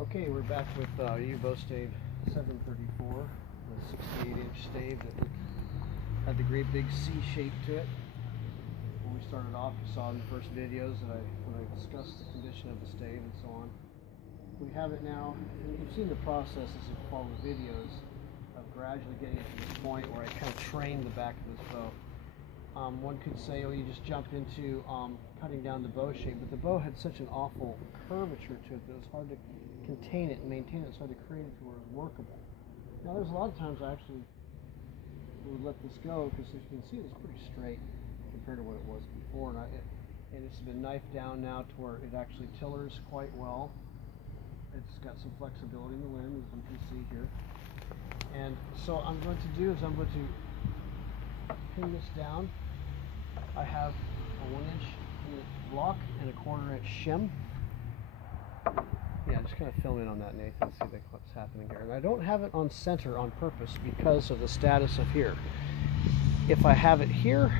Okay, we're back with bowstave 734, the 68-inch stave that had the great big C shape to it. When we started off, you saw in the first videos that when I discussed the condition of the stave and so on. We have it now, and you've seen the process as you follow the videos of gradually getting it to this point where I kind of trained the back of this bow. One could say, oh, you just jumped into cutting down the bow shape, but the bow had such an awful curvature to it that it was hard to contain it and maintain it, so I had to create it to where it was workable. Now, there's a lot of times I actually would let this go because, as you can see, it's pretty straight compared to what it was before, and it's been knifed down now to where it actually tillers quite well. It's got some flexibility in the limb, as you can see here. And so what I'm going to do is I'm going to pin this down. I have a 1-inch block and a 1/4-inch shim. Yeah, just kind of film in on that, Nathan, see what's happening here. And I don't have it on center on purpose because of the status of here. If I have it here,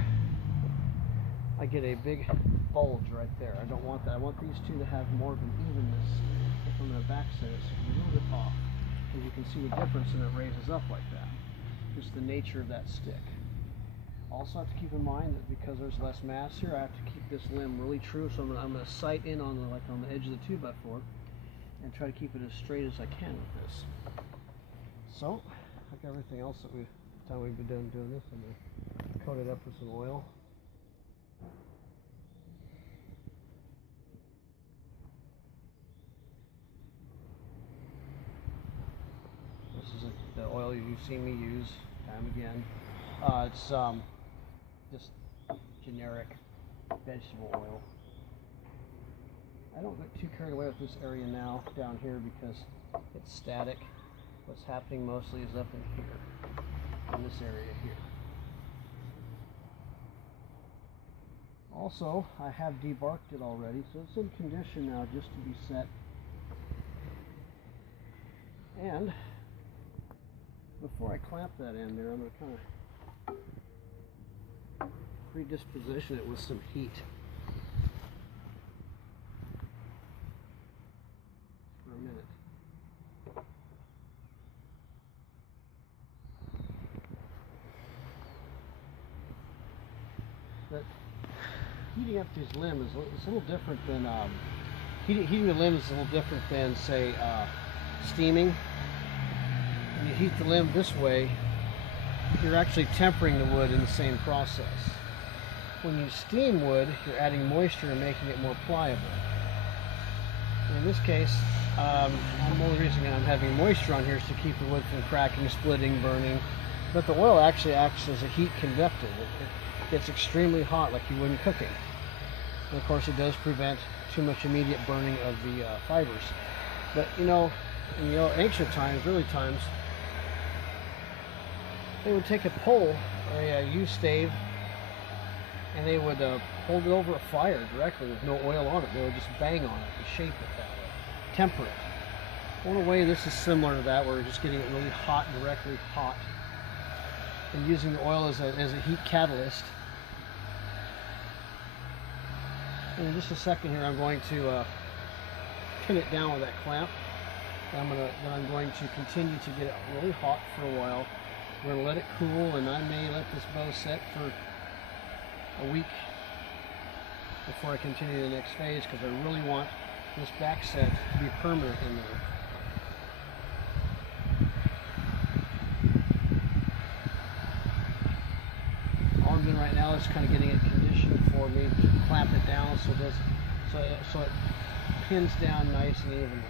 I get a big bulge right there. I don't want that. I want these two to have more of an evenness. If I'm going to backset it, so it's a little bit off. And you can see the difference, and it raises up like that. Just the nature of that stick. Also have to keep in mind that because there's less mass here, I have to keep this limb really true. So I'm going to sight in on the edge of the 2x4 and try to keep it as straight as I can with this. So, like everything else that we've been doing this, I'm going to coat it up with some oil. This is the oil you've seen me use time and again. It's just generic vegetable oil. I don't get too carried away with this area now down here because it's static. What's happening mostly is up in here, in this area here. Also, I have debarked it already, so it's in condition now just to be set. And before I clamp that in there, I'm going to kind of predisposition it with some heat. For a minute. But heating up these limbs is a little different than heating the limb is a little different than, say, steaming. When you heat the limb this way, you're actually tempering the wood in the same process. When you steam wood, you're adding moisture and making it more pliable. In this case, the only reason I'm having moisture on here is to keep the wood from cracking, splitting, burning. But the oil actually acts as a heat conductor. It gets extremely hot like you would in cooking. And of course, it does prevent too much immediate burning of the fibers. But in ancient times, early times, they would take a pole or a U-stave and they would hold it over a fire directly with no oil on it. They would just bang on it and shape it that way, temper it. In a way, this is similar to that, where we're just getting it really hot, directly hot, and using the oil as a heat catalyst. And in just a second here, I'm going to pin it down with that clamp. And then I'm going to continue to get it really hot for a while. We're going to let it cool, and I may let this bow set for a week before I continue the next phase, because I really want this back set to be permanent in there. All I'm doing right now is kind of getting it conditioned for me to clamp it down so it pins down nice and evenly.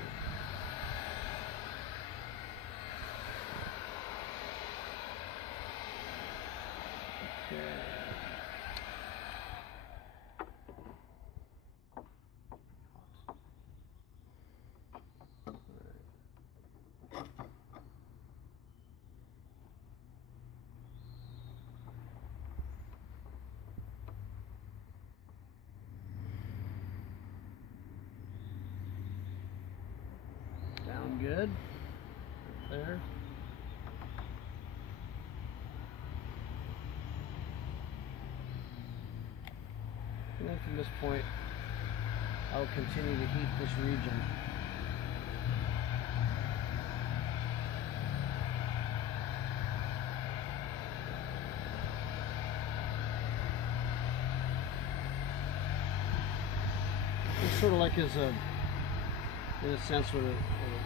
Sound good? There. And then from this point, I'll continue to heat this region. sort of like as a, in a sense, what an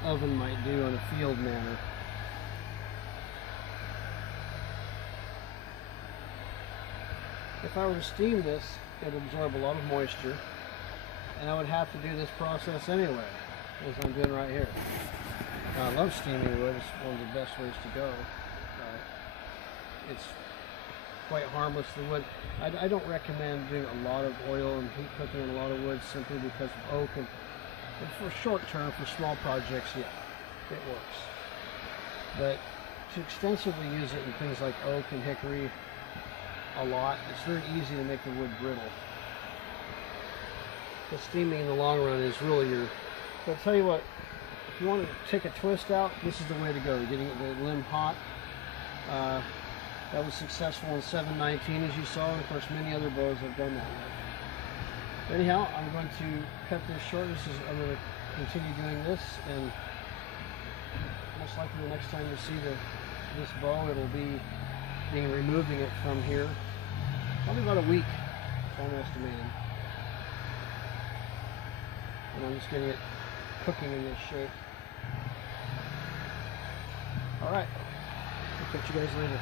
oven might do in a field manner. If I were to steam this, it would absorb a lot of moisture, and I would have to do this process anyway, as I'm doing right here. Now, I love steaming wood. It's one of the best ways to go. It's quite harmless to the wood. I don't recommend doing a lot of oil and heat cooking on a lot of wood simply because of oak. And for short term, for small projects, yeah, it works. But to extensively use it in things like oak and hickory a lot, it's very easy to make the wood brittle. The steaming in the long run is really your... But I'll tell you what, if you want to take a twist out, this is the way to go. Getting the limb hot. That was successful in 719, as you saw, and of course many other bows have done that with. Anyhow, I'm going to cut this short. I'm going to continue doing this, and most likely the next time you see this bow, it'll be removing it from here. Probably about a week, if I'm estimating. And I'm just getting it cooking in this shape. Alright, I'll catch you guys later.